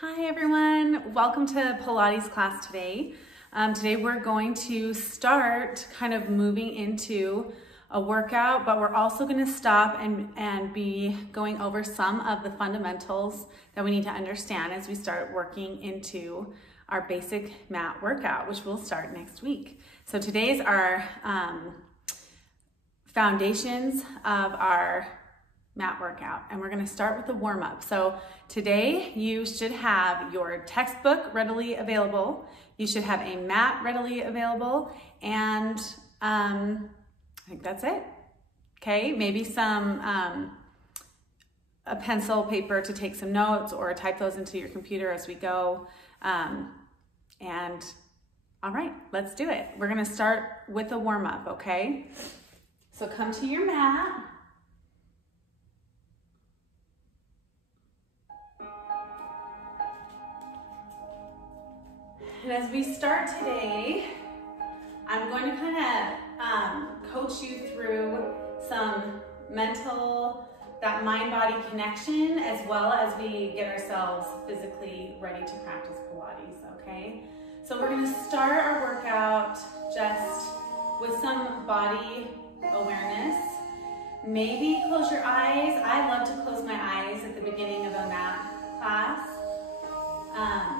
Hi everyone, welcome to Pilates class today. Today we're going to start kind of moving into a workout, but we're also going to stop and be going over some of the fundamentals that we need to understand as we start working into our basic mat workout, which will start next week. So today's our foundations of our mat workout, and we're going to start with the warm-up. So today you should have your textbook readily available, you should have a mat readily available, and I think that's it. Okay, maybe some a pencil, paper to take some notes or type those into your computer as we go. And all right, let's do it. We're going to start with a warm-up, okay? So come to your mat. And as we start today, I'm going to kind of coach you through some mental, that mind-body connection, as well as we get ourselves physically ready to practice Pilates, okay? So we're going to start our workout just with some body awareness. Maybe close your eyes. I love to close my eyes at the beginning of a mat class.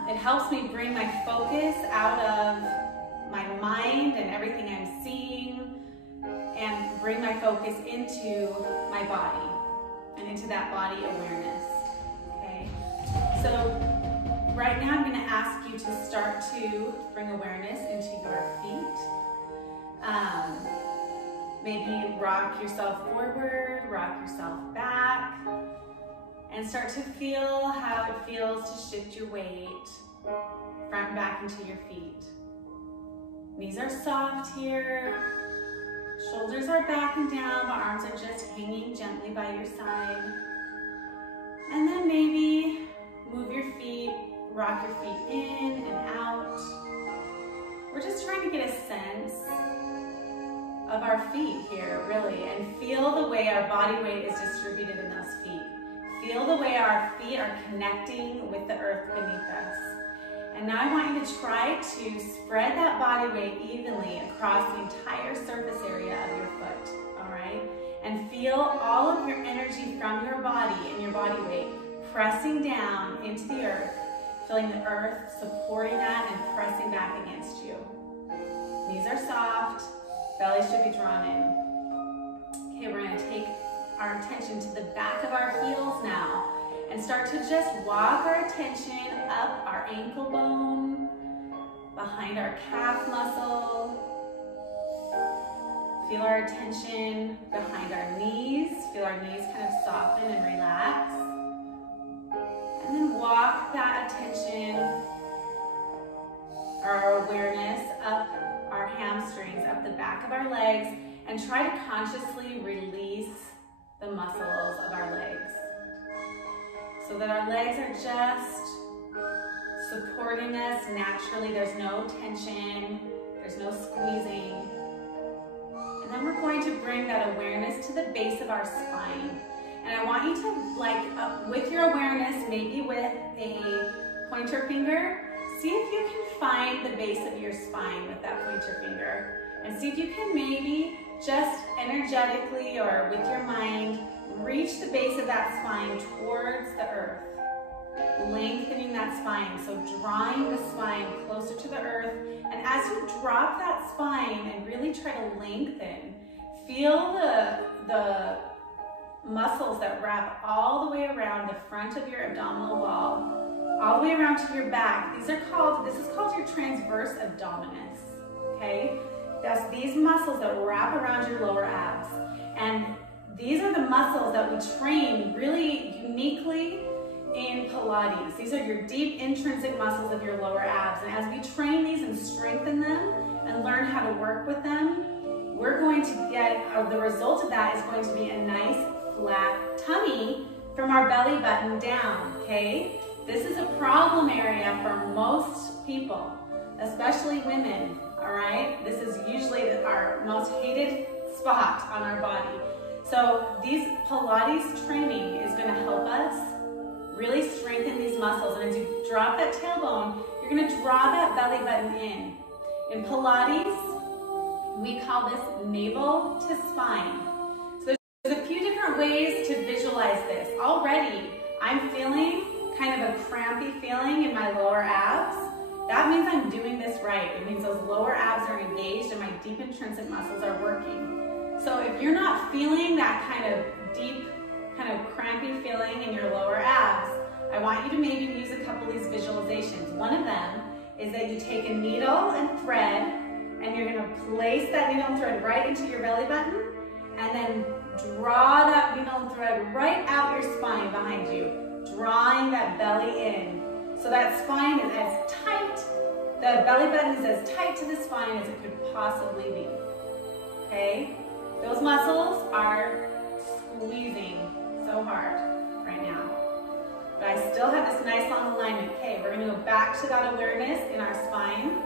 It helps me bring my focus out of my mind and everything I'm seeing and bring my focus into my body and into that body awareness, okay? So right now I'm going to ask you to start to bring awareness into your feet. Maybe rock yourself forward, rock yourself back, and start to feel how it feels to shift your weight front and back into your feet. Knees are soft here. Shoulders are back and down. The arms are just hanging gently by your side. And then maybe move your feet, rock your feet in and out. We're just trying to get a sense of our feet here, really, and feel the way our body weight is distributed in those feet. Feel the way our feet are connecting with the earth beneath us. And now I want you to try to spread that body weight evenly across the entire surface area of your foot, all right? And feel all of your energy from your body and your body weight pressing down into the earth, feeling the earth supporting that and pressing back against you. Knees are soft, belly should be drawn in. Okay, we're gonna take our attention to the back of our heels now and start to just walk our attention up our ankle bone, behind our calf muscle. Feel our attention behind our knees. Feel our knees kind of soften and relax. And then walk that attention, our awareness up our hamstrings, up the back of our legs, and try to consciously release the muscles of our legs so that our legs are just supporting us naturally. There's no tension, there's no squeezing. And then we're going to bring that awareness to the base of our spine. And I want you to, with your awareness, maybe with a pointer finger, see if you can find the base of your spine with that pointer finger. And see if you can maybe just energetically or with your mind, reach the base of that spine towards the earth, lengthening that spine. So drawing the spine closer to the earth. And as you drop that spine and really try to lengthen, feel the muscles that wrap all the way around the front of your abdominal wall, all the way around to your back. This is called your transverse abdominis, okay? That's these muscles that wrap around your lower abs. And these are the muscles that we train really uniquely in Pilates. These are your deep intrinsic muscles of your lower abs. And as we train these and strengthen them and learn how to work with them, we're going to get, the result of that is going to be a nice flat tummy from our belly button down, okay? This is a problem area for most people, especially women. All right, this is usually our most hated spot on our body. So Pilates training is going to help us really strengthen these muscles. And as you drop that tailbone, you're gonna draw that belly button in. In Pilates, we call this navel to spine. So there's a few different ways to visualize this. Already, I'm feeling kind of a crampy feeling in my lower abs. That means I'm doing this right. It means those lower abs are engaged and my deep intrinsic muscles are working. So if you're not feeling that kind of deep, kind of crampy feeling in your lower abs, I want you to maybe use a couple of these visualizations. One of them is that you take a needle and thread, and you're gonna place that needle and thread right into your belly button, and then draw that needle and thread right out your spine behind you, drawing that belly in. So that spine is as tight, the belly button is as tight to the spine as it could possibly be, okay? Those muscles are squeezing so hard right now. But I still have this nice long alignment. Okay, we're gonna go back to that awareness in our spine,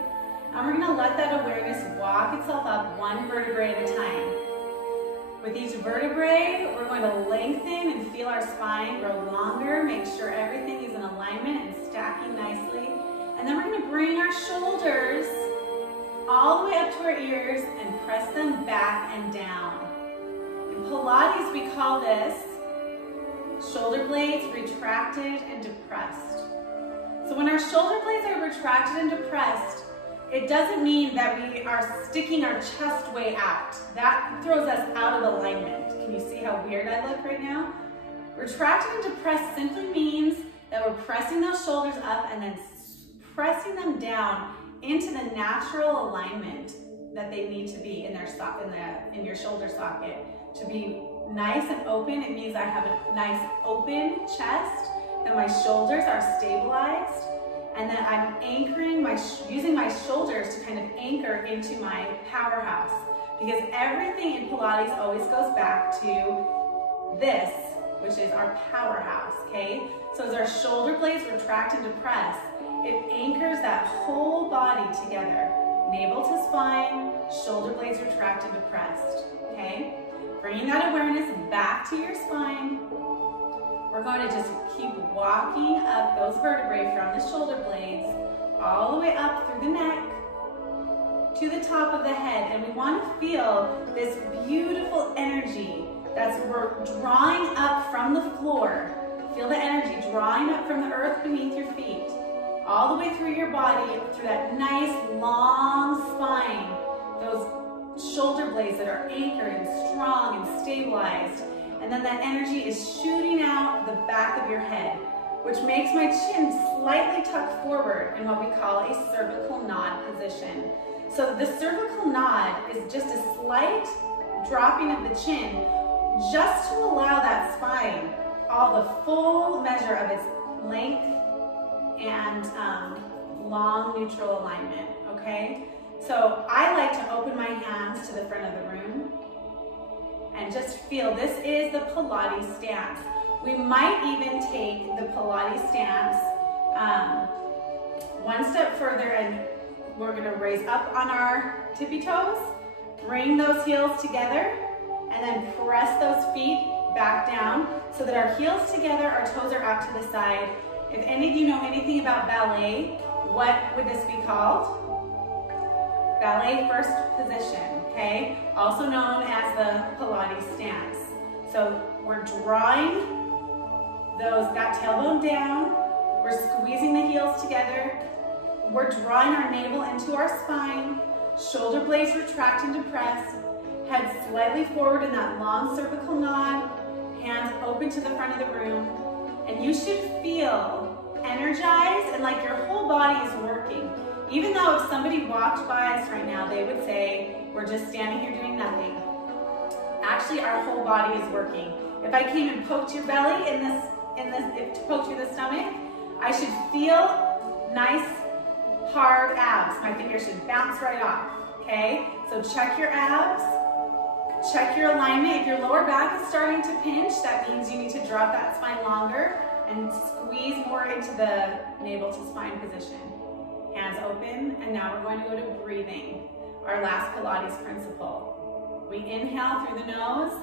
and we're gonna let that awareness walk itself up one vertebrae at a time. With each vertebrae, we're going to lengthen and feel our spine grow longer, make sure everything is in alignment and stacking nicely. And then we're gonna bring our shoulders all the way up to our ears and press them back and down. In Pilates, we call this shoulder blades retracted and depressed. So when our shoulder blades are retracted and depressed, it doesn't mean that we are sticking our chest way out. That throws us out of alignment. Can you see how weird I look right now? Retracted and depressed simply means that we're pressing those shoulders up and then pressing them down into the natural alignment that they need to be in in your shoulder socket. To be nice and open, it means I have a nice open chest, that my shoulders are stabilized, and that I'm anchoring using my shoulders to kind of anchor into my powerhouse. Because everything in Pilates always goes back to this, which is our powerhouse, okay? So as our shoulder blades retract and depress, it anchors that whole body together. Navel to spine, shoulder blades retract and depressed, okay? Bringing that awareness back to your spine. We're going to just keep walking up those vertebrae from the shoulder blades all the way up through the neck to the top of the head. And we want to feel this beautiful energy we're drawing up from the floor. Feel the energy drawing up from the earth beneath your feet, all the way through your body, through that nice long spine, those shoulder blades that are anchored and strong and stabilized. And then that energy is shooting out the back of your head, which makes my chin slightly tucked forward in what we call a cervical nod position. So the cervical nod is just a slight dropping of the chin, just to allow that spine all the full measure of its length and long neutral alignment, okay? So I like to open my hands to the front of the room and just feel this is the Pilates stance. We might even take the Pilates stance one step further, and we're gonna raise up on our tippy toes, bring those heels together, and then press those feet back down so that our heels together, our toes are out to the side. If any of you know anything about ballet, what would this be called? Ballet first position, okay? Also known as the Pilates stance. So we're drawing that tailbone down, we're squeezing the heels together, we're drawing our navel into our spine, shoulder blades retract and depress, head slightly forward in that long cervical nod, hands open to the front of the room, and you should feel energized and like your whole body is working. Even though if somebody walked by us right now, they would say, we're just standing here doing nothing. Actually, our whole body is working. If I came and poked your belly poked you in the stomach, I should feel nice, hard abs. My fingers should bounce right off, okay? So check your abs, check your alignment. If your lower back is starting to pinch, that means you need to drop that spine longer and squeeze more into the navel to spine position. Hands open, and now we're going to go to breathing, our last Pilates principle. We inhale through the nose,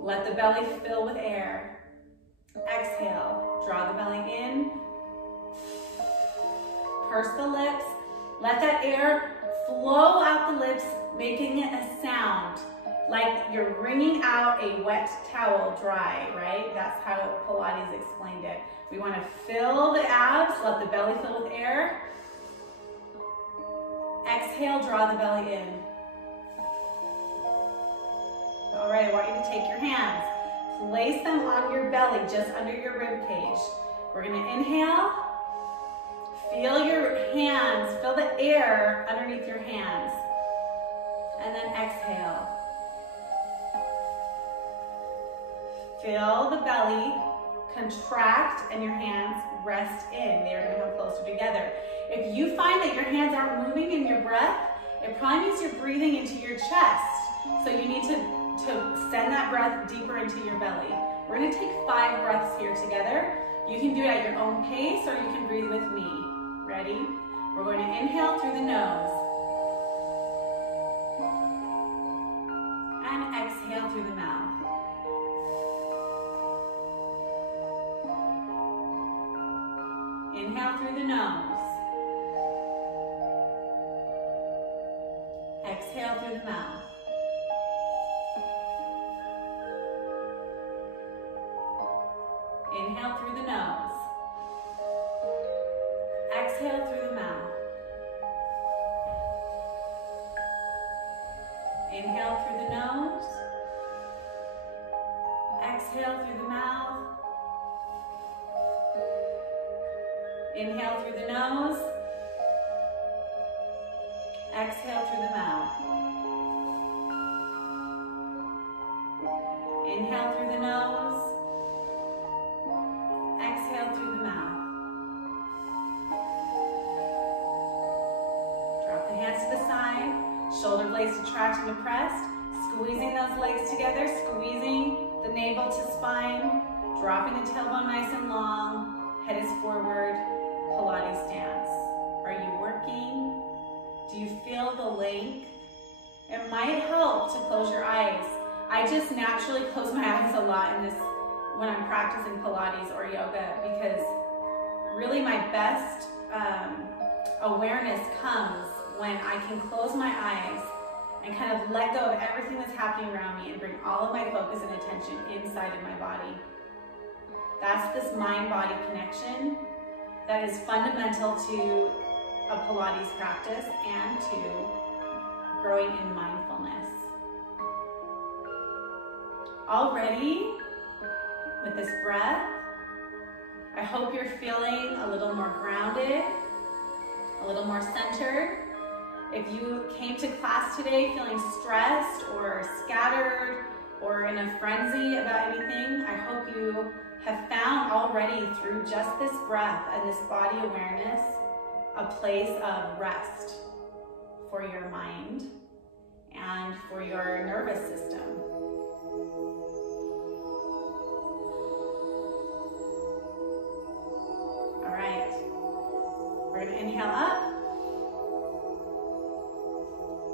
let the belly fill with air. Exhale, draw the belly in, purse the lips. Let that air flow out the lips, making it a sound, like you're wringing out a wet towel dry, right? That's how Pilates explained it. We want to fill the abs, let the belly fill with air. Exhale, draw the belly in. All right, I want you to take your hands, place them on your belly, just under your rib cage. We're gonna inhale, feel your hands, feel the air underneath your hands, and then exhale. Feel the belly contract and your hands rest in. They're gonna come closer together. If you find that your hands aren't moving in your breath, it probably means you're breathing into your chest. So you need to send that breath deeper into your belly. We're gonna take 5 breaths here together. You can do it at your own pace or you can breathe with me. Ready? We're going to inhale through the nose. And exhale through the mouth. Inhale through the nose. Exhale through the mouth. Inhale through the nose. Exhale through the mouth. Inhale through the nose. Exhale through the mouth. Inhale through the nose. Exhale through the mouth. Inhale through the nose. Exhale through the mouth. Drop the hands to the side. Shoulder blades retracted and pressed. Squeezing those legs together. Squeezing the navel to spine. Dropping the tailbone nice and long. Head is forward. Pilates stance. Are you working? Do you feel the length? It might help to close your eyes. I just naturally close my eyes a lot in this when I'm practicing Pilates or yoga, because really my best awareness comes when I can close my eyes and kind of let go of everything that's happening around me and bring all of my focus and attention inside of my body. That's this mind-body connection that is fundamental to a Pilates practice and to growing in mindfulness. Already, with this breath, I hope you're feeling a little more grounded, a little more centered. If you came to class today feeling stressed or scattered or in a frenzy about anything, I hope you have found already through just this breath and this body awareness a place of rest for your mind and for your nervous system. All right, we're gonna inhale up.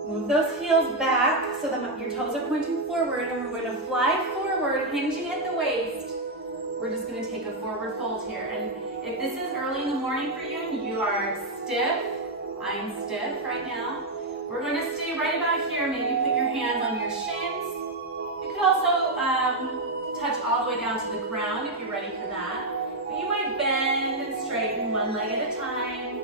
Move those heels back so that your toes are pointing forward, and we're going to fly forward, hinging at the waist. We're just going to take a forward fold here. And if this is early in the morning for you and you are stiff, I'm stiff right now, we're going to stay right about here. Maybe put your hands on your shins. You could also touch all the way down to the ground if you're ready for that. But you might bend and straighten one leg at a time.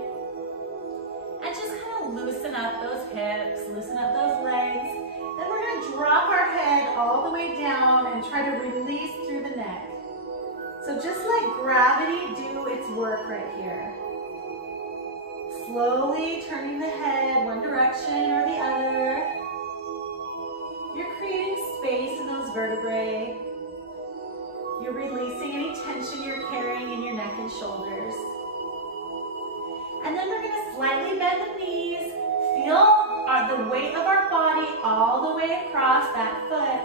And just kind of loosen up those hips, loosen up those legs. Then we're going to drop our head all the way down and try to release through the neck. So just let gravity do its work right here. Slowly turning the head one direction or the other. You're creating space in those vertebrae. You're releasing any tension you're carrying in your neck and shoulders. And then we're going to slightly bend the knees. Feel the weight of our body all the way across that foot.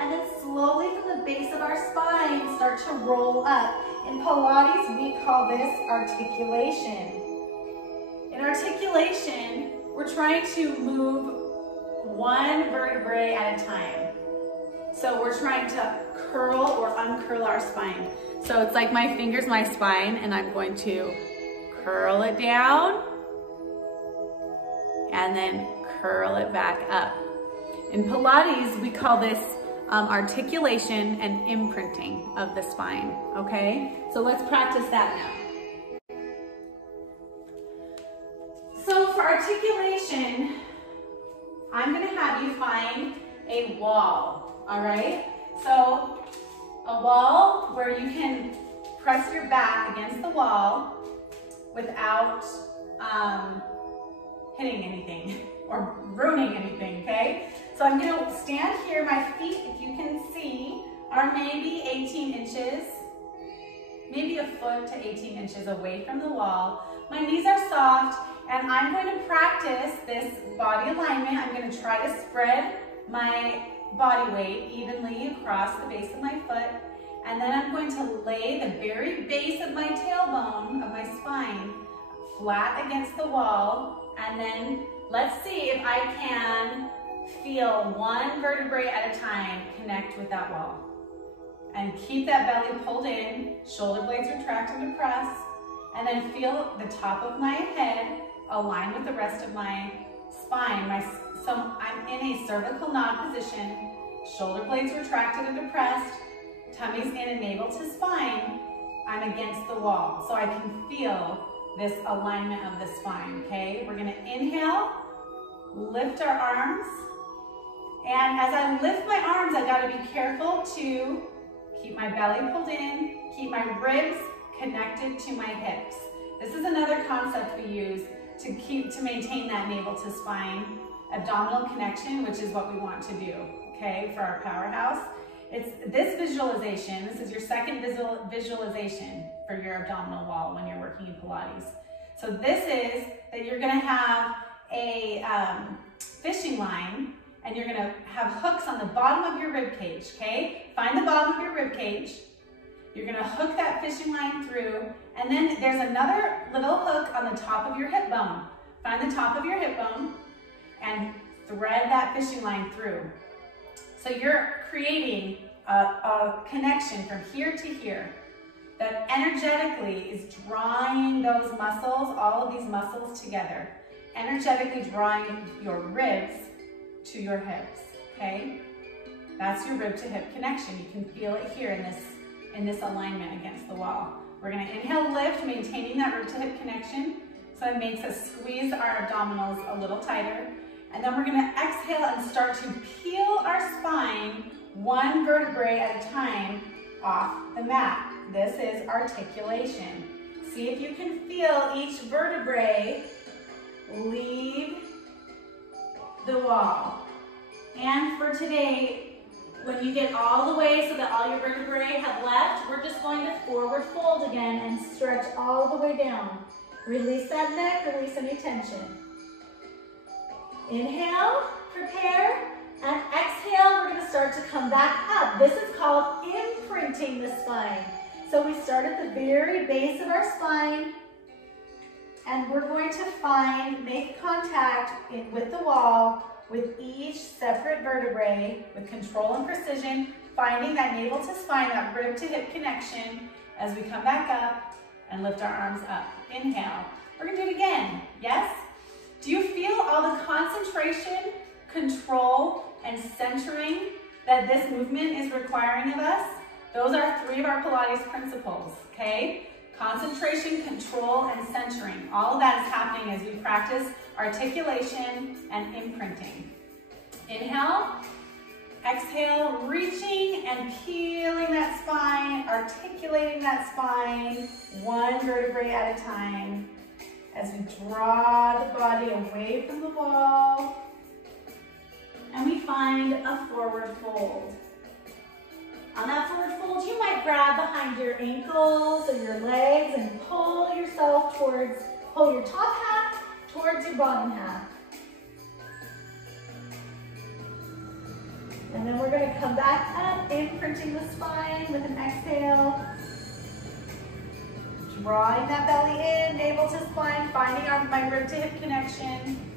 And then slowly from the base of our spine, start to roll up. In Pilates, we call this articulation. In articulation, we're trying to move one vertebrae at a time. So we're trying to curl or uncurl our spine. So it's like my finger's my spine, and I'm going to curl it down, and then curl it back up. In Pilates, we call this articulation and imprinting of the spine, okay? So let's practice that now. So for articulation, I'm gonna have you find a wall, all right? So a wall where you can press your back against the wall without hitting anything or ruining anything, okay? So I'm gonna stand here. My feet, if you can see, are maybe 18 inches, maybe a foot to 18 inches away from the wall. My knees are soft, and I'm going to practice this body alignment. I'm gonna try to spread my body weight evenly across the base of my foot, and then I'm going to lay the very base of my tailbone of my spine flat against the wall, and then let's see if I can feel one vertebrae at a time connect with that wall. And keep that belly pulled in, shoulder blades retracted to press, and then feel the top of my head align with the rest of my spine. So I'm in a cervical nod position, shoulder blades retracted and depressed, tummy's in and navel to spine. I'm against the wall, so I can feel this alignment of the spine, okay? We're gonna inhale, lift our arms, and as I lift my arms, I gotta be careful to keep my belly pulled in, keep my ribs connected to my hips. This is another concept we use to maintain that navel to spine abdominal connection, which is what we want to do, okay, for our powerhouse. It's this visualization. This is your second visualization for your abdominal wall when you're working in Pilates. So this is that you're gonna have a fishing line, and you're gonna have hooks on the bottom of your rib cage, okay? Find the bottom of your rib cage. You're gonna hook that fishing line through, and then there's another little hook on the top of your hip bone. Find the top of your hip bone and thread that fishing line through. So you're creating a connection from here to here that energetically is drawing those muscles, all of these muscles together, energetically drawing your ribs to your hips, okay? That's your rib to hip connection. You can feel it here in this alignment against the wall. We're gonna inhale, lift, maintaining that rib to hip connection. So it makes us squeeze our abdominals a little tighter. And then we're gonna exhale and start to peel our spine one vertebrae at a time off the mat. This is articulation. See if you can feel each vertebrae leave the wall. And for today, when you get all the way so that all your vertebrae have left, we're just going to forward fold again and stretch all the way down. Release that neck, release any tension. Inhale, prepare, and exhale, we're gonna start to come back up. This is called imprinting the spine. So we start at the very base of our spine, and we're going to make contact with the wall with each separate vertebrae with control and precision, finding that navel to spine, that rib to hip connection as we come back up and lift our arms up. Inhale. We're gonna do it again, yes? Do you feel all the concentration, control, and centering that this movement is requiring of us? Those are three of our Pilates principles, okay? Concentration, control, and centering. All of that is happening as we practice articulation and imprinting. Inhale, exhale, reaching and peeling that spine, articulating that spine, one vertebrae at a time, as we draw the body away from the wall, and we find a forward fold. On that forward fold, you might grab behind your ankles or your legs and pull yourself towards, pull your top half towards your bottom half. And then we're gonna come back up, imprinting the spine with an exhale. Drawing that belly in, navel to spine, finding my rib to hip connection,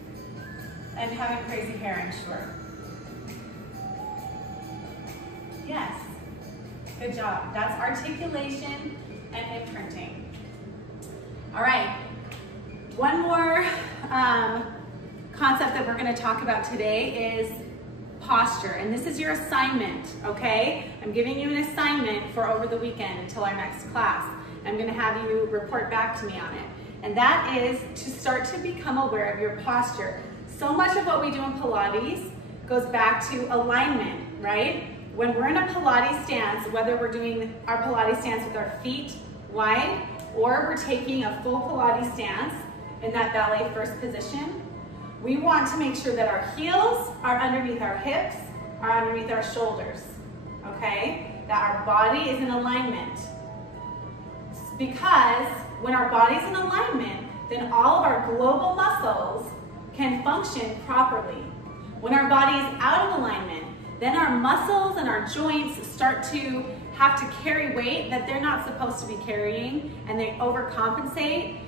and having crazy hair, I'm sure. Yes, good job. That's articulation and imprinting. All right, One more concept that we're going to talk about today is posture, and this is your assignment, okay? I'm giving you an assignment for over the weekend until our next class. I'm going to have you report back to me on it, and that is to start to become aware of your posture. So much of what we do in Pilates goes back to alignment, right? When we're in a Pilates stance, whether we're doing our Pilates stance with our feet wide or we're taking a full Pilates stance in that ballet first position, we want to make sure that our heels are underneath our hips, are underneath our shoulders, okay? That our body is in alignment. Because when our body's in alignment, then all of our global muscles can function properly. When our body is out of alignment, then our muscles and our joints start to have to carry weight that they're not supposed to be carrying, and they overcompensate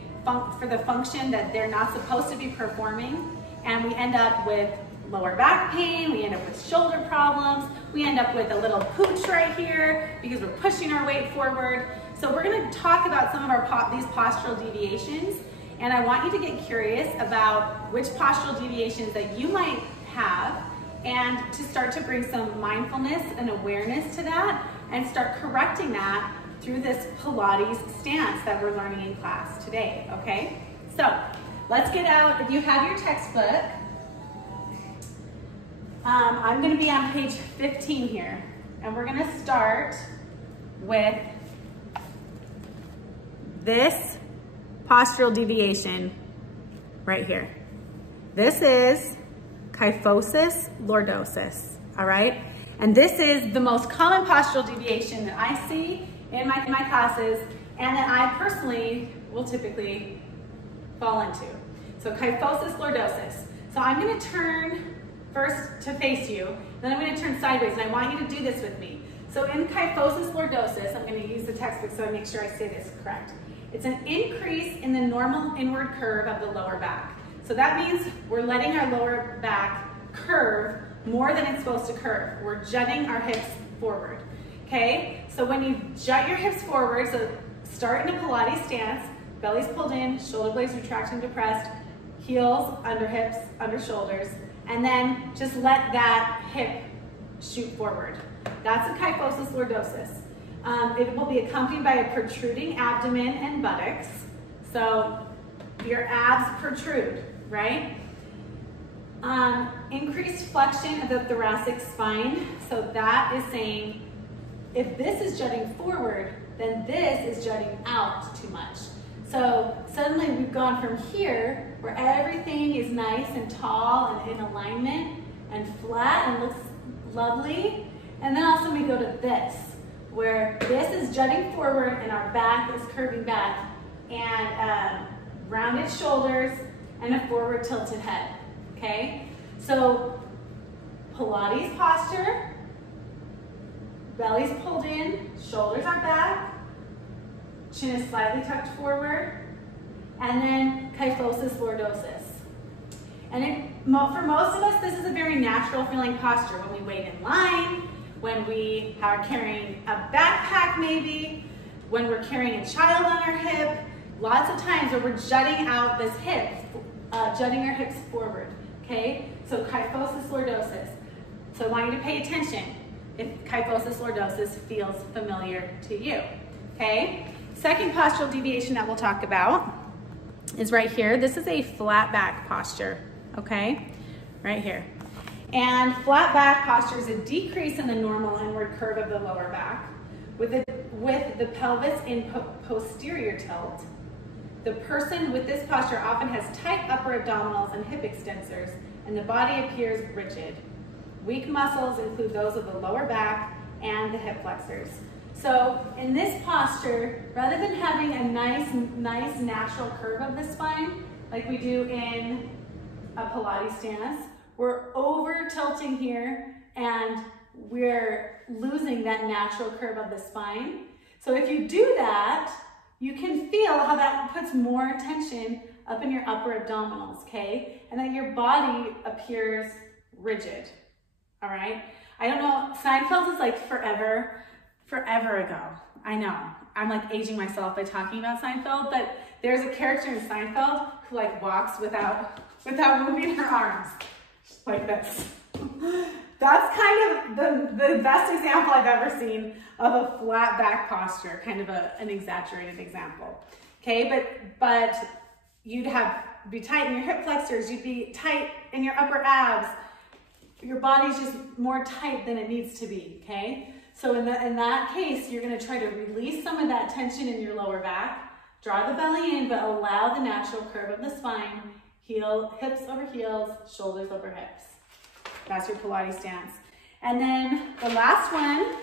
for the function that they're not supposed to be performing. And we end up with lower back pain, we end up with shoulder problems, we end up with a little pooch right here because we're pushing our weight forward. So we're gonna talk about some of these postural deviations, and I want you to get curious about which postural deviations that you might have, and to start to bring some mindfulness and awareness to that and start correcting that through this Pilates stance that we're learning in class today, okay? So let's get out, if you have your textbook, I'm gonna be on page 15 here, and we're gonna start with this postural deviation right here. This is kyphosis lordosis, all right? And this is the most common postural deviation that I see in my classes and that I personally will typically fall into. So kyphosis lordosis. So I'm gonna turn first to face you, then I'm gonna turn sideways, and I want you to do this with me. So in kyphosis lordosis, I'm gonna use the textbook so I make sure I say this correct. It's an increase in the normal inward curve of the lower back. So that means we're letting our lower back curve more than it's supposed to curve. We're jutting our hips forward, okay? So when you jut your hips forward, so start in a Pilates stance, belly's pulled in, shoulder blades retract and depressed, heels under hips, under shoulders, and then just let that hip shoot forward. That's a kyphosis lordosis. It will be accompanied by a protruding abdomen and buttocks. So your abs protrude, right? Increased flexion of the thoracic spine. So that is saying, if this is jutting forward, then this is jutting out too much. So suddenly we've gone from here, where everything is nice and tall and in alignment and flat and looks lovely, and then all of a sudden we go to this, where this is jutting forward and our back is curving back, and rounded shoulders and a forward tilted head, okay? So Pilates posture, belly's pulled in, shoulders are back, chin is slightly tucked forward, and then kyphosis lordosis. And for most of us, this is a very natural feeling posture. When we wait in line, when we are carrying a backpack maybe, when we're carrying a child on our hip, lots of times where we're jutting out this hip, jutting our hips forward, okay? So kyphosis lordosis. So I want you to pay attention if kyphosis lordosis feels familiar to you, okay? Second postural deviation that we'll talk about is right here. This is a flat back posture, okay? Right here. And flat back posture is a decrease in the normal inward curve of the lower back with the pelvis in posterior tilt. The person with this posture often has tight upper abdominals and hip extensors, and the body appears rigid. Weak muscles include those of the lower back and the hip flexors. So in this posture, rather than having a nice natural curve of the spine, like we do in a Pilates stance, we're over tilting here and we're losing that natural curve of the spine. So if you do that, you can feel how that puts more tension up in your upper abdominals, okay? And that your body appears rigid, all right? I don't know, Seinfeld is like forever ago. I know, I'm like aging myself by talking about Seinfeld, but there's a character in Seinfeld who like walks without moving her arms, just like this. That's kind of the best example I've ever seen of a flat back posture, kind of an exaggerated example. Okay, but you'd be tight in your hip flexors, you'd be tight in your upper abs. Your body's just more tight than it needs to be, okay? So in that case, you're gonna try to release some of that tension in your lower back, draw the belly in, but allow the natural curve of the spine, hips over heels, shoulders over hips. That's your Pilates stance. And then the last one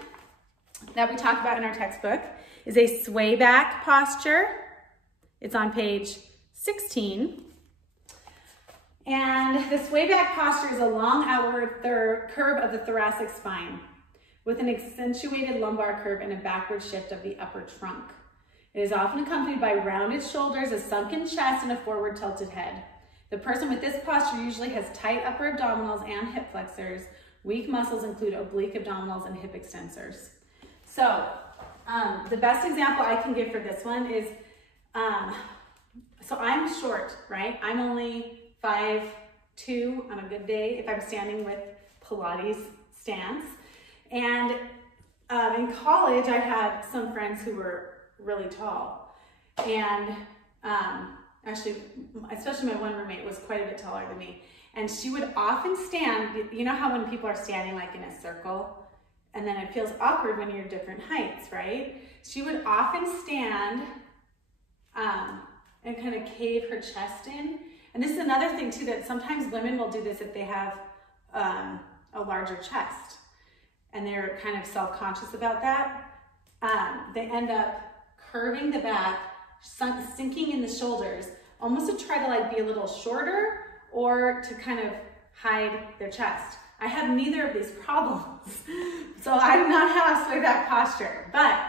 that we talk about in our textbook is a sway back posture. It's on page 16. And the sway back posture is a long outward curve of the thoracic spine with an accentuated lumbar curve and a backward shift of the upper trunk. It is often accompanied by rounded shoulders, a sunken chest, and a forward tilted head. The person with this posture usually has tight upper abdominals and hip flexors. Weak muscles include oblique abdominals and hip extensors. So the best example I can give for this one is, so I'm short, right? I'm only 5'2" on a good day if I'm standing with Pilates stance. And in college, I had some friends who were really tall. And actually, especially my one roommate was quite a bit taller than me. And she would often stand, you know how when people are standing like in a circle, and then it feels awkward when you're different heights, right? She would often stand and kind of cave her chest in. And this is another thing too, that sometimes women will do this if they have a larger chest and they're kind of self-conscious about that. They end up curving the back, sinking in the shoulders, almost to try to like be a little shorter or to kind of hide their chest. I have neither of these problems. So I do not have sway back posture, but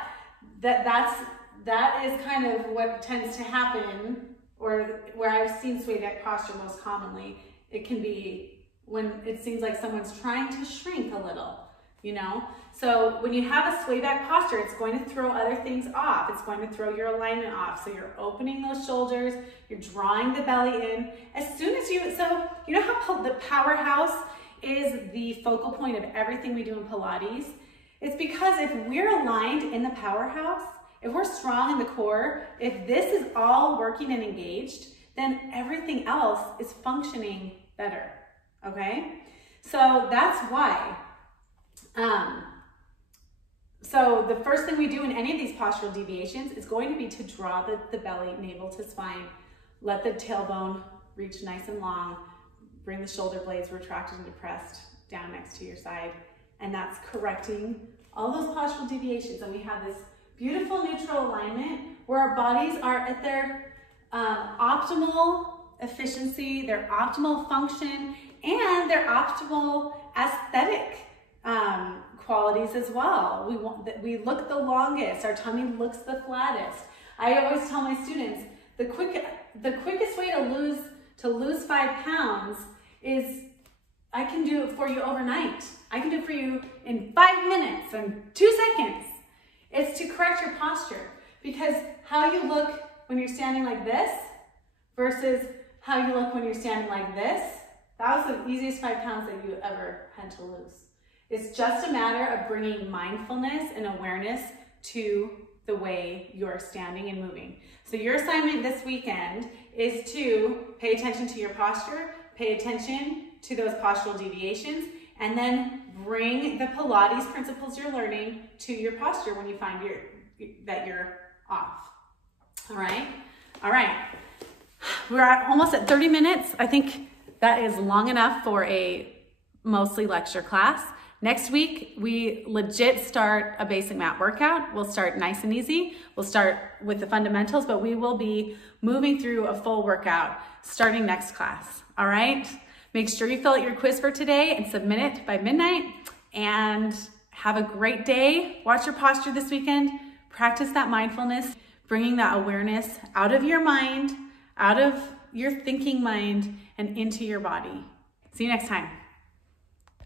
that is kind of what tends to happen, or where I've seen sway back posture most commonly. It can be when it seems like someone's trying to shrink a little, you know? So when you have a sway back posture, it's going to throw other things off. It's going to throw your alignment off. So you're opening those shoulders, you're drawing the belly in. As soon as so you know how the powerhouse is the focal point of everything we do in Pilates? It's because if we're aligned in the powerhouse, if we're strong in the core, if this is all working and engaged, then everything else is functioning better, okay? So that's why. So the first thing we do in any of these postural deviations is going to be to draw the belly, navel to spine, let the tailbone reach nice and long, bring the shoulder blades retracted and depressed down next to your side, and that's correcting all those postural deviations. And we have this beautiful neutral alignment where our bodies are at their optimal efficiency, their optimal function, and their optimal aesthetic qualities as well. We look the longest, our tummy looks the flattest. I always tell my students, the quickest way to lose 5 pounds is I can do it for you overnight. I can do it for you in 5 minutes and 2 seconds. It's to correct your posture, because how you look when you're standing like this versus how you look when you're standing like this, that was the easiest 5 pounds that you ever had to lose. It's just a matter of bringing mindfulness and awareness to the way you're standing and moving. So your assignment this weekend is to pay attention to your posture, pay attention to those postural deviations, and then bring the Pilates principles you're learning to your posture when you find that you're off. All right? All right. We're almost at 30 minutes. I think that is long enough for a mostly lecture class. Next week, we legit start a basic mat workout. We'll start nice and easy. We'll start with the fundamentals, but we will be moving through a full workout starting next class. All right? Make sure you fill out your quiz for today and submit it by midnight. And have a great day. Watch your posture this weekend. Practice that mindfulness, bringing that awareness out of your mind, out of your thinking mind, and into your body. See you next time.